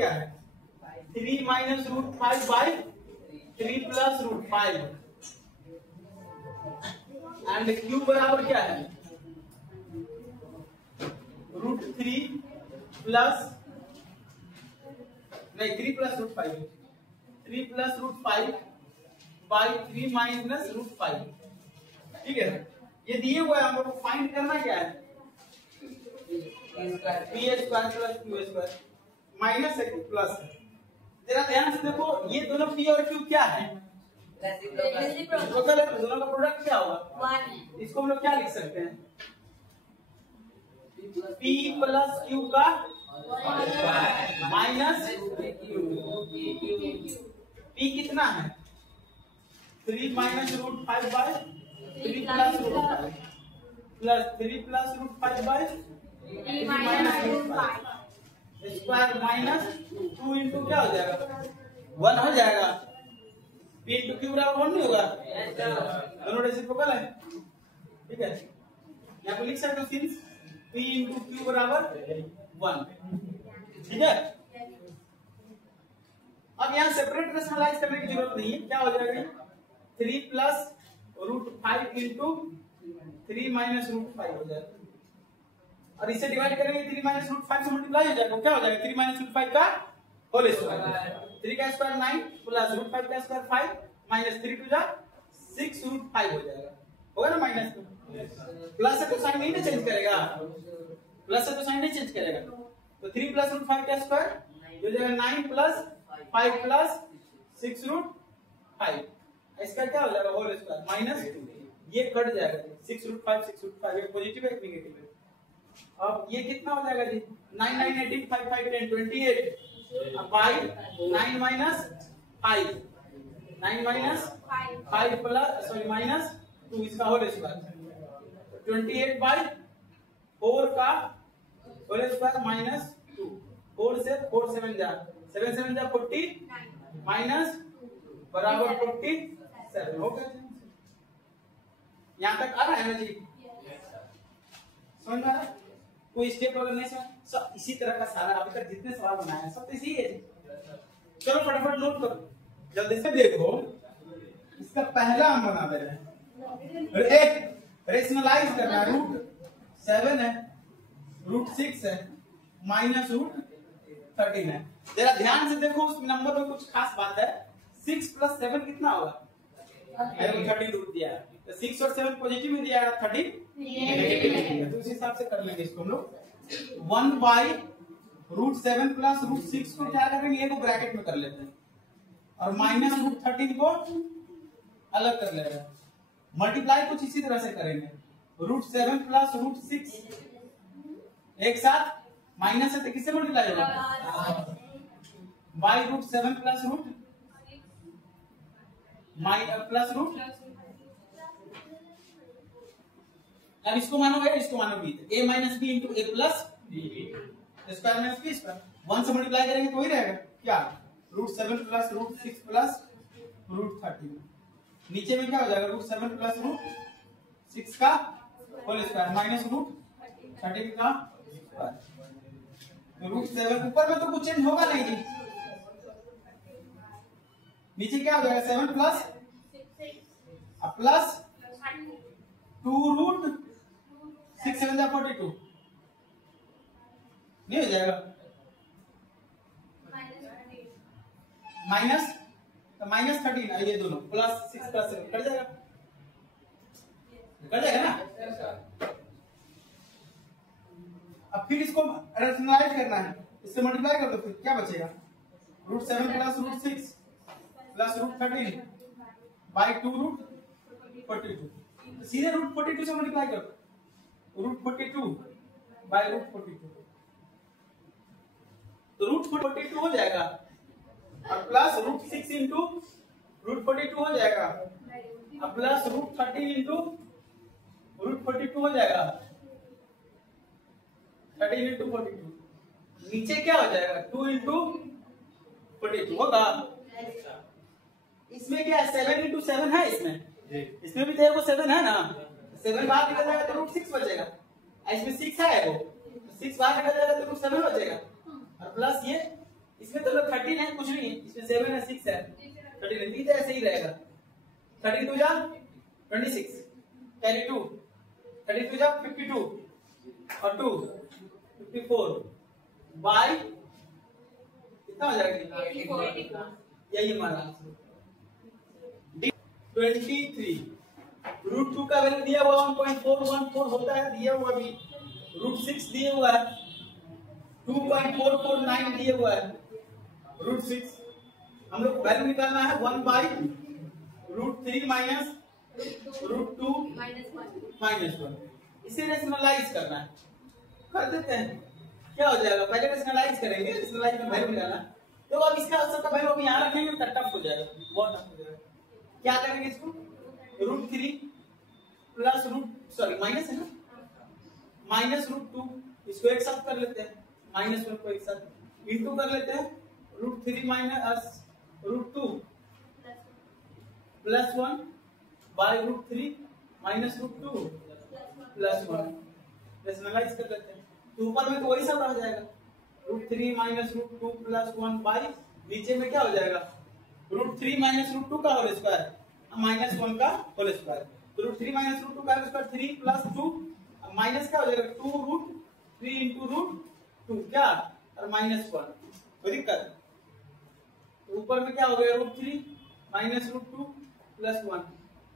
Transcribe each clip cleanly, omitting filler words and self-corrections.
क्या है 3 minus root 5 by 3 plus root 5 and Q बराबर क्या है रूट 3 प्लस नहीं 3 plus root 5 3 plus root 5 by 3 minus root 5। ठीक है, ये दिए हुए हम लोग को फाइंड करना क्या है P square plus Q square minus है कि प्लस है। जरा ध्यान से देखो ये दोनों पी और क्यू क्या है टोटल है, दोनों का प्रोडक्ट क्या होगा 1। इसको हम लोग क्या लिख सकते हैं पी प्लस क्यू का माइनस पी कितना है 3 minus root 5 by 3 plus root 5 plus 3 plus root 5 by 3 minus root 5 square minus 2 into क्या हो जाएगा 1 हो जाएगा। पी इंटू क्यू बराबर 1 नहीं होगा, दोनों रेसिप्रोकल है। ठीक है, यहाँ पे लिख सकते हो सिंस पी इंटू क्यू बराबर 1। ठीक है, अब यहाँ सेपरेट रेशनलाइज करने की जरूरत नहीं है, क्या हो जाएगा 3 plus root 5 into 3 minus root 5 हो जाएगा और इसे डिवाइड करेंगे 3 माइनस रूट 5 से मल्टीप्लाई हो जाएगा, क्या हो जाएगा 3 माइनस रूट 5 का होल स्क्वायर 3 का स्क्वायर 9 प्लस रूट 5 का स्क्वायर 5 माइनस 3 टू जा 6 रूट 5 हो जाएगा, होगा ना माइनस प्लस है तो साइन नहीं ना चेंज करेगा, प्लस है तो साइन नहीं चेंज करेगा, तो 3 प्लस रूट 5 का स्क्वायर हो जाएगा 9 प्लस 5 प्लस 6 रूट 5, इसका क्या हो जाएगा होल स्क्वायर माइनस 2, ये कट जाएगा 6 रूट 5 6 रूट 5 एक पॉजिटिव एक नेगेटिव है। अब ये कितना हो जाएगा जी 9 9 18 5 5 10 28 अब by 9 minus 5 9 minus 5 plus sorry minus 2 इसका होल स्क्वायर 28 बाई 4 का होल स्क्वायर माइनस 2 4 से 4 7 जा 7 7 जा 40 माइनस बराबर 47 हो गया। यहाँ तक आ रहा है ना जी, समझ में आ रहा है? कोई स्टेप अगर नहीं समझ सब इसी तरह का सारा अभी तक जितने सवाल बनाए हैं सब तो इसी है जी। चलो फटाफट नोट करो जल्दी से, देखो इसका पहला हम बना दे रहे हैं, एक रेशनलाइज करना है रूट 7 है रूट 6 है माइनस रूट 13 है। जरा ध्यान से देखो उस नंबर में कुछ खास बात है, 6 प्लस 7 कितना होगा 13 रूट दिया है, तो 6 और 7 पॉजिटिव में दिया है 13 नेगेटिव में दिया है, तो उस हिसाब से कर लेंगे इसको हम लोग 1 बाई रूट 7 प्लस रूट 6 को क्या करेंगे ये को ब्रैकेट में कर लेते हैं और माइनस रूट 13 को अलग कर लेते हैं, मल्टीप्लाई कुछ इसी तरह से करेंगे रूट 7 प्लस रूट 6 एक साथ माइनस है तो किससे मल्टीप्लाई होगा by root 7 plus root plus root, अब इसको मानो है इसको मानो B, a minus B into A plus B square minus B square 1 से मल्टीप्लाई करेंगे तो वही रहेगा क्या root 7 plus root 6 plus root 13, नीचे में क्या हो जाएगा रूट 7 प्लस रूट 6 का होल स्क्वायर माइनस रूट 13 का स्क्वायर, रूट 7 ऊपर में तो कुछ चेंज होगा नहीं जी, नीचे क्या हो जाएगा 7 प्लस प्लस 2 रूट 6 7 जा 42 नहीं हो जाएगा माइनस तो माइनस 13 ये दोनों प्लस 6 प्लस 7 कट जाएगा ना। अब फिर इसको रैशनलाइज करना है, इससे मल्टीप्लाई कर दो फिर क्या बचेगा root 7 plus root 6 plus root 13 by 2 root 42, सीधे रूट 42 से मल्टीप्लाई करो रूट 42 बाई रूट 42 तो रूट 42 हो जाएगा और प्लस रूट 6 इंटू रूट 42 हो जाएगा और प्लस रूट 13 इंटू रूट 42 हो जाएगा 13 इंटू 42, नीचे क्या हो जाएगा 2 इंटू 42 होगा, इसमें क्या है 7 इंटू 7 है इसमें भी तो वो 7 है ना, 7 बाहर निकल जाएगा तो रूट 6 बचेगा, इसमें 6 है वो 6 बाहर निकल जाएगा तो रूट 7 बचेगा और प्लस ये इसमें तो 13 है, कुछ नहीं है, इसमें 7 है 6 है 13 है, ऐसे ही रहेगा। 32 जा 26 कैरी 2 32 जा 52 और 2 54 बाई कितना हो जाएगा 84। यही हमारा 23 रूट 2 का वैल्यू दिया हुआ 1.414 होता है, दिया हुआ भी रूट 6 दिया हुआ है 2.449 दिया हुआ है रूट 6। हम लोग को वैल्यू निकालना है 1 by root 3 minus root 2 minus 1। इसे रेशनलाइज करना है, कर देते हैं। क्या हो जाएगा, पहले रेशनलाइज करेंगे, रेशनलाइज में वैल्यू निकालना। तो अब इसका औसत का वैल्यू हम यहाँ रखेंगे तो टफ हो जाएगा, बहुत टफ हो जाएगा। क्या करेंगे इसको, root 3 plus root sorry minus है ना, माइनस रूट 2 इसको एक साथ कर लेते हैं, माइनस 1 को एक साथ इंटू कर लेते हैं root 3 minus root 2 plus 1 by root 3 minus root 2 plus 1। Rationalise कर लेते हैं तो ऊपर में तो वही सब रह जाएगा, root 3 minus root 2 plus 1 by नीचे में क्या हो जाएगा रूट 3 माइनस रूट 2 का होल स्क्वायर माइनस 1 का होल स्क्वायर। तो रूट 3 माइनस रूट 2 का होल स्क्वायर 3 प्लस 2 माइनस क्या हो जाएगा 2 रूट 3 इंटू रूट 2 क्या और माइनस 1। कोई दिक्कत, तो ऊपर में क्या हो गया रूट 3 माइनस रूट 2 प्लस 1,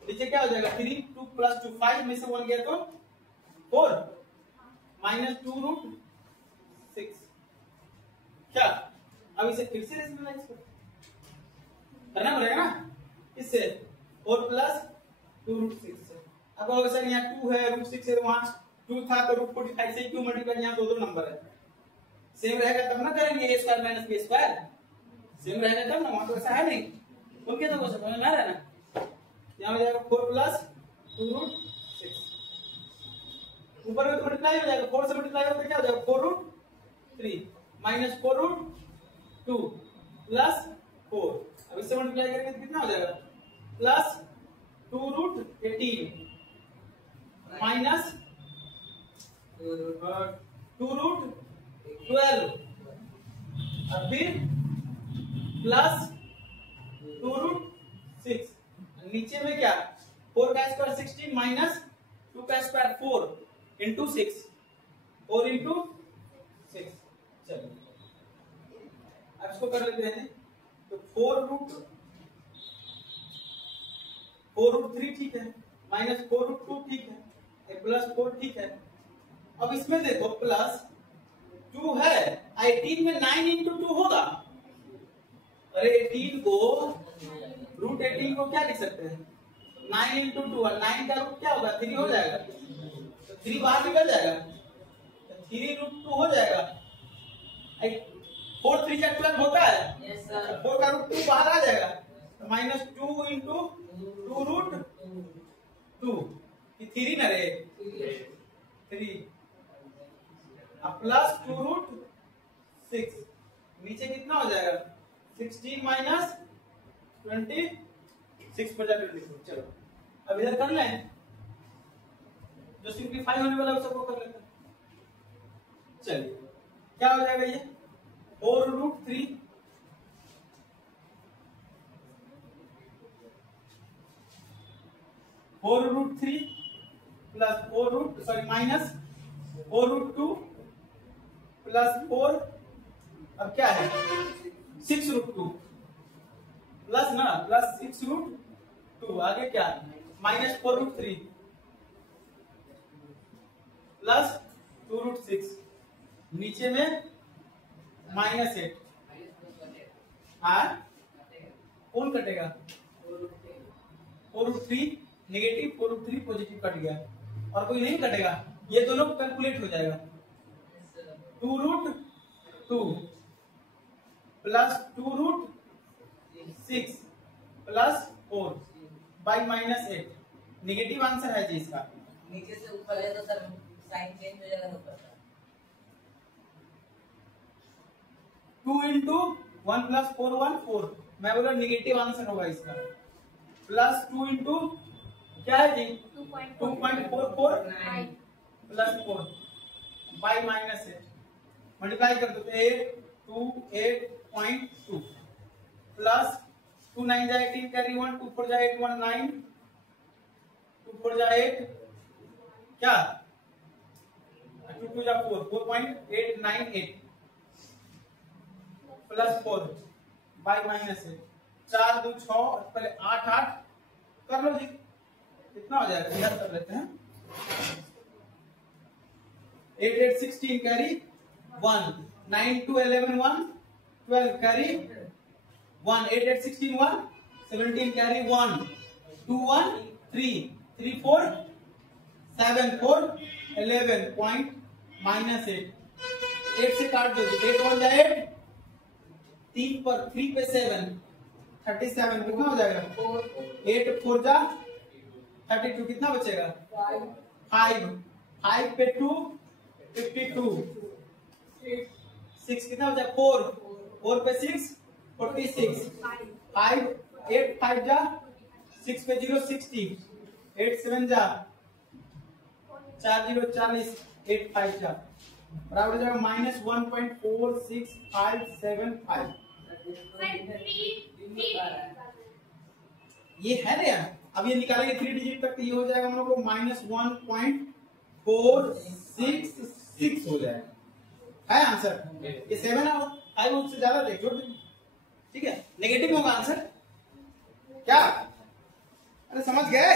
नीचे क्या हो जाएगा 3 2 प्लस 2 5 में से 1 गया तो 4 माइनस 2 रूट 6 क्या। अब इसे फिर से रेशनलाइज करना पड़ेगा ना, इससे 4 प्लस 2 रूट 6 से। अब अगर सर यहाँ 2 है रूट 6 है, वहां 2 था तो रूट 45 से क्यों मल्टीप्लाई, यहाँ दो नंबर है, सेम रहेगा तब ना करेंगे a square minus b square, same रहेगा तब ना, वहां तो ऐसा है नहीं, उनके तो समझ में आ रहा है ना। यहाँ हो जाएगा 4 प्लस 2 रूट 6, ऊपर में तो मल्टीप्लाई हो जाएगा, 4 से मल्टीप्लाई होकर क्या हो जाएगा 4 रूट 3 माइनस 4 रूट 2 प्लस 4। अब इससे मल्टीप्लाई करेंगे तो कितना हो जाएगा प्लस 2 रूट 18 माइनस 2 रूट 12 और फिर प्लस 2 रूट 6। नीचे में क्या 4 का स्क्वायर 16 माइनस 2 का स्क्वायर 4 इंटू 6 4 इंटू 6। चलो अब इसको कर लेते हैं, तो 4 रूट 3 ठीक है, माइनस 4 रूट 2 ठीक है, प्लस 4 ठीक है। अब इसमें देखो प्लस 2 है, 18 में 9 इंटू 2 होगा, अरे 18 को रूट 18 को क्या लिख सकते हैं 9 इंटू 2 और 9 का रूट क्या होगा 3 हो जाएगा, तो 3 बाहर निकल जाएगा, तो 3 रूट 2 हो जाएगा। 4 3 12 होता है, 4 का रूट 2 बाहर आ जाएगा, तो माइनस 2 इंटू 2 रूट 2 3 न रहे 3 प्लस 2 रूट 6, नीचे कितना हो जाएगा 16 माइनस 26 पर जाकर 24। चलो अब इधर कर लें, जो सिंप्लीफाई होने वाला है उसको कर लेते हैं। चलिए क्या हो जाएगा ये 4 root 3 4 root 3 plus 4 root sorry minus 4 root 2 plus 4 अब क्या है 6 रूट 2 प्लस ना प्लस 6 रूट 2 आगे क्या माइनस 4 रूट 3 प्लस 2 रूट 6 नीचे में माइनस 8। हाँ कौन कटेगा 4 root 3 negative 4 root 3 positive cut गया और कोई नहीं कटेगा, ये दोनों कैलकुलेट हो जाएगा 2 root 2 plus 2 root 6 plus 4 by minus 8। Negative answer है जी इसका, नीचे से ऊपर है तो सर साइन चेंज हो जाएगा ऊपर का 2 इंटू 1 प्लस 4 1 4, मैं बोला नेगेटिव आंसर होगा इसका, प्लस 2 इंटू क्या है जी 2.44 प्लस 4 बाई माइनस 8 मल्टीप्लाई कर दो 8 2 8 1.2 प्लस 2 9 जा 18 कैरी 1 2 4 जा 8 1 9 2 4 जा 8 क्या 2 2 जा 4 4.898 प्लस 4 बाई माइनस 4 2 6 पहले 8 8 कर लो जी कितना हो जाएगा याद कर लेते हैं 8 8 16 carry 1 9 2 11 1 12 carry 1 8 8 16 1 17 carry 1 2 1 3 3 4 7 4 11 point minus 8 8 से काट दो 8 1 जा 8 3 पर 3 पे 7 37 कितना हो जाएगा 8 4 जा 32 कितना बचेगा 5 5 पे 2 52 6 कितना हो जाएगा 4 4 पे 6 46 5 8 5 जा 6 पे 0 60 8 7 जा 4 0 40 8 5 जा बराबर हो जाएगा माइनस 1.4655 ये है ना यार अब ये निकालेंगे 3 डिजिट तक तो ये हो जाएगा हम लोग को माइनस 1.466 हो जाएगा है आंसर ये 7 है 5 उससे ज्यादा देख जोड़ देंगे ठीक है नेगेटिव होगा आंसर क्या अरे समझ गए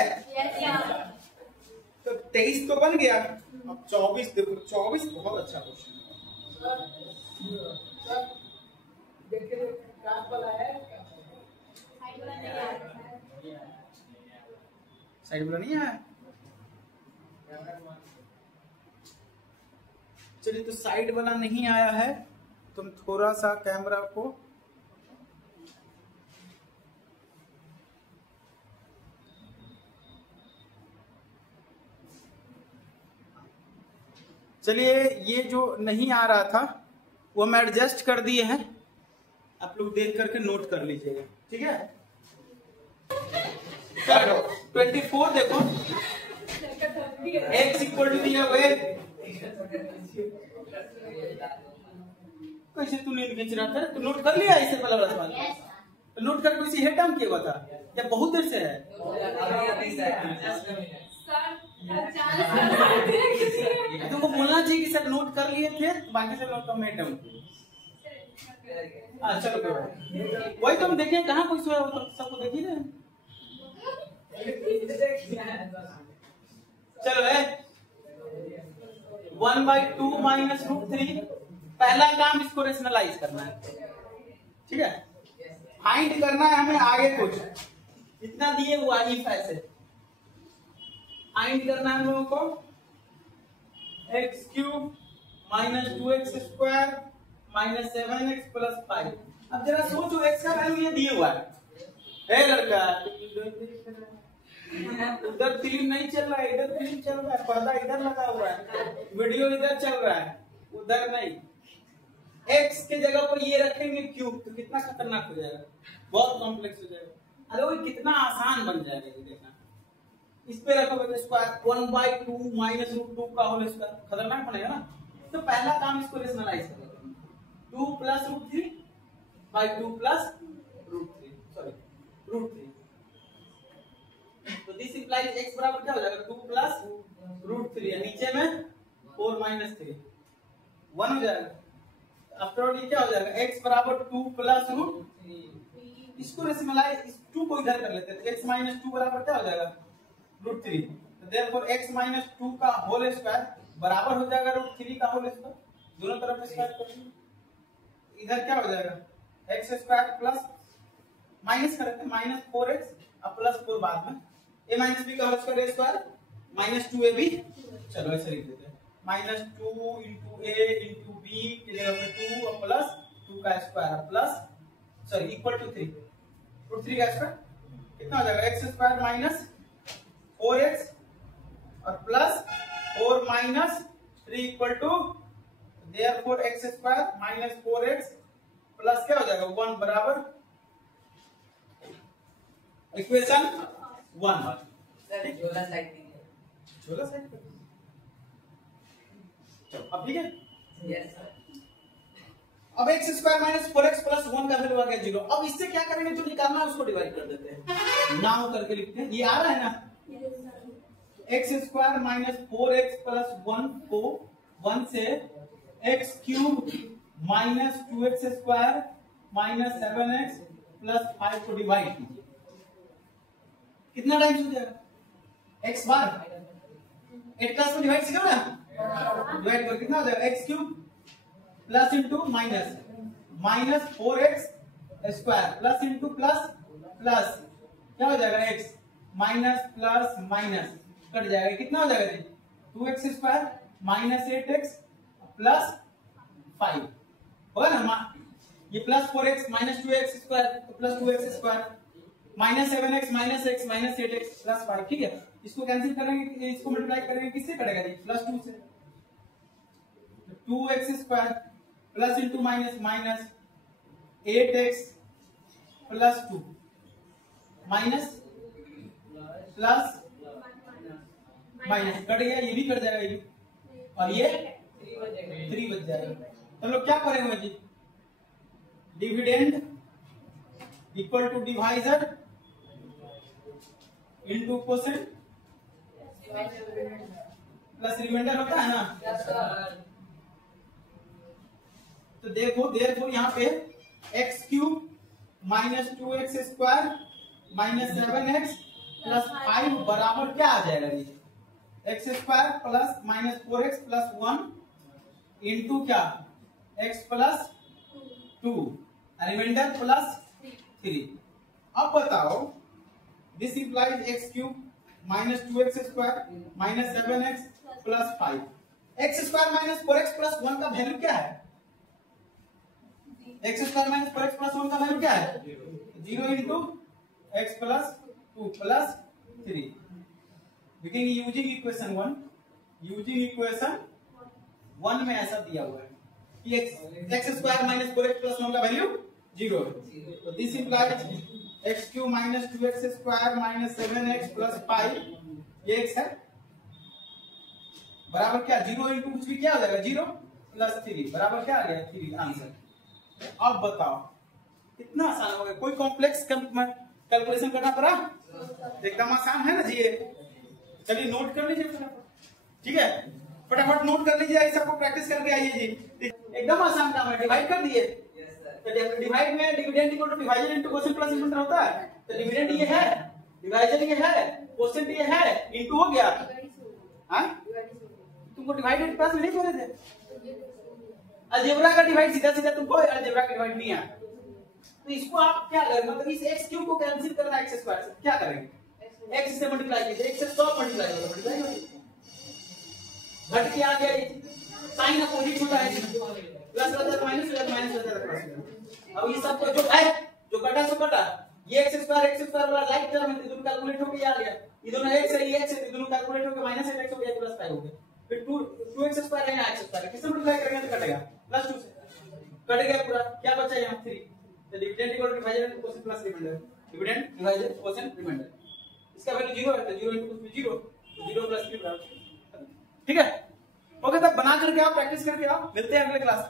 तो 23 तो बन गया अब 24 देखो 24 बहुत अच्छा क्वेश्चन साइड वाला नहीं आया चलिए तो साइड वाला नहीं आया है तुम थोड़ा सा कैमरा को चलिए ये जो नहीं आ रहा था वो हम एडजस्ट कर दिए हैं आप लोग देख करके नोट कर लीजिएगा ठीक है 24 देखो x इक्वल टू दिया हुआ कैसे तू नींद खींच रहा था तू नोट कर लिया इससे पहले वाला सवाल तो नोट करके किसी हेड डाउन किया हुआ था या बहुत देर से है तुमको बोलना चाहिए कि सर नोट कर लिए थे बाकी सब लोग तो हेड डाउन चलो कोई वही तो हम देखें कहाँ कोई सोया हो तो सबको देख ही रहे चलो 1/2 माइनस √3 पहला काम इसको रेशनलाइज करना है ठीक है फाइंड करना है हमें आगे कुछ इतना दिए हुआ इफ ऐसे फाइंड करना है हम लोगों को x³ minus 2x² minus 7x plus 5 अब जरा सोचो x का वैल्यू ये दिए हुआ है लड़का उधर फिल्म नहीं चल रहा है इधर फिल्म चल रहा है पर्दा इधर लगा हुआ है वीडियो इधर चल रहा है उधर नहीं x के जगह पर ये रखेंगे क्यूब तो कितना खतरनाक हो जाएगा बहुत कॉम्प्लेक्स हो जाएगा अरे वो कितना आसान बन जाएगा ये देखना इस पे रखोगे तो स्क्वायर 1/2 माइनस √2 का होल स्क्वायर खतरनाक बनेगा ना तो पहला काम इसको रेशनलाइज कर लेते हैं 2 प्लस √3/2 प्लस √3 सॉरी √3 तो दिस इंप्लाइज x बराबर क्या हो जाएगा 2 प्लस √3 नीचे में 4 माइनस 3 1 हो जाएगा आफ्टर ऑल ये क्या हो जाएगा x बराबर 2 प्लस √3 इसको रेशनलाइज इस 2 को इधर कर लेते हैं x माइनस 2 बराबर क्या हो जाएगा √3 तो देयरफॉर x माइनस 2 का होल स्क्वायर बराबर हो जाएगा √3 का होल स्क्वायर दोनों तरफ स्क्वायर कर दीजिए इधर क्या हो जाएगा x² प्लस माइनस करते हैं माइनस 4x अब प्लस 4 बाद में a माइनस b का होल स्क्वायर माइनस 2ab चलो ऐसे लिख देते हैं minus 2 into a into b की जगह पे 2 और प्लस 2 का square plus sorry equal to 3 √3 का स्क्वायर कितना हो जाएगा x² माइनस 4x और प्लस 4 minus 3 equal to therefore x² minus 4x plus क्या हो जाएगा 1 बराबर इक्वेशन 1 सर झोला साइड दीजिए झोला साइड कर अब ठीक है यस सर अब x square minus 4x plus 1 का वैल्यू आ गया 0। अब इससे क्या करेंगे, जो निकालना है उसको डिवाइड कर देते हैं, नाउ करके लिखते हैं। ये आ रहा है ना, x square minus 4x plus 1 को 1 से x cube minus 2x square minus 7x plus 5 को डिवाइड कीजिए। कितना टाइम्स हो जाएगा, x बार 8 क्लास में डिवाइड सीखा ना, डिवाइड कर कितना हो जाएगा, x cube plus into minus minus 4x square plus into plus plus क्या हो जाएगा, x minus plus minus cut जाएगा, कितना हो जाएगा जी, 2x square minus 8x plus 5 होगा ना, ये plus 4x minus 2x square plus 2x square minus 7x minus x minus 8x plus 5। ठीक है, इसको कैंसिल करेंगे, इसको मल्टीप्लाई करेंगे, किससे कटेगा जी, प्लस 2 से, 2x square plus into minus minus 8x plus 2 minus plus minus cut गया, ये भी कट जाएगा ये, और ये 3 बच जाएगा। तो लोग क्या करेंगे जी, dividend equal to divisor into quotient plus remainder होता है ना। तो देखो देयरफॉर यहाँ पे x cube minus 2x square minus 7x plus 5 बराबर क्या आ जाएगा जी, x square plus minus 4x plus 1 into क्या, x प्लस 2 रिमाइंडर प्लस 3। अब बताओ, this implies x cube minus 2x square minus 7x plus 5, x square minus 4x plus 1 का वैल्यू क्या है, x square minus 4x plus 1 का value क्या है, 0 इंटू एक्स प्लस 2 प्लस 3। देखेंगे यूजिंग इक्वेशन 1, यूजिंग इक्वेशन 1 में ऐसा दिया हुआ है कि x square minus 4x plus 1 का वैल्यू 0 है, तो this implies x cube minus 2x square minus 7x plus 5 ये x है बराबर क्या, 0 इंटू कुछ भी क्या हो जाएगा, 0 प्लस 3 बराबर क्या आ गया, 3 आंसर। अब बताओ, इतना आसान हो गया, कोई कॉम्प्लेक्स कैलकुलेशन करना पड़ा, एकदम आसान है ना जी ये। चलिए नोट कर लीजिए फटाफट, ठीक है, फटाफट नोट कर लीजिए, ऐसा को प्रैक्टिस करके आइए जी, एकदम आसान काम है। डिवाइड कर दिए, तो डिवाइड में dividend equal to divisor into quotient plus remainder होता है, तो डिविडेंड ये है, डिवाइजर ये है, कोसेंट ये है, इनटू हो गया। हां, तुमको डिवाइडेड क्लास में नहीं पढ़े थे, अलजेब्रा का डिवाइड सीधा सीधा तुमको अलजेब्रा का डिवाइड नहीं आता, तो इसको आप क्या करेंगे, मतलब इस x क्यूब को कैंसिल करना है x स्क्वायर से, क्या करेंगे, x से मल्टीप्लाई कीजिए, x से 100 मल्टीप्लाई होगा, मल्टीप्लाई होगा, घट के आ गया, साइन अपोजिट होता है, प्लस होता है माइनस होता है, माइनस होता है प्लस। अब ये सब जो है, जो कटा सो कटा, ये x स्क्वायर वाला लाइक टर्म है, दोनों कैलकुलेट होके आ गया, ये दोनों x है, ये x है, दोनों कैलकुलेट होके माइनस 8x हो गया, प्लस 5 हो गया, फिर 2x स्क्वायर है ना, x स्क्वायर किससे मल्टीप्लाई करेंगे तो कटेगा, प्लस 2 से कट गया पूरा, क्या बचा यहाँ 3, तो dividend equal to divisor into quotient plus remainder, dividend divisor quotient remainder, इसका वैल्यू 0 है, तो 0 इनटू कुछ भी 0, तो 0 प्लस 3 बराबर, ठीक है। ओके, तब बना करके आओ, प्रैक्टिस करके आओ, मिलते हैं अगले क्लास।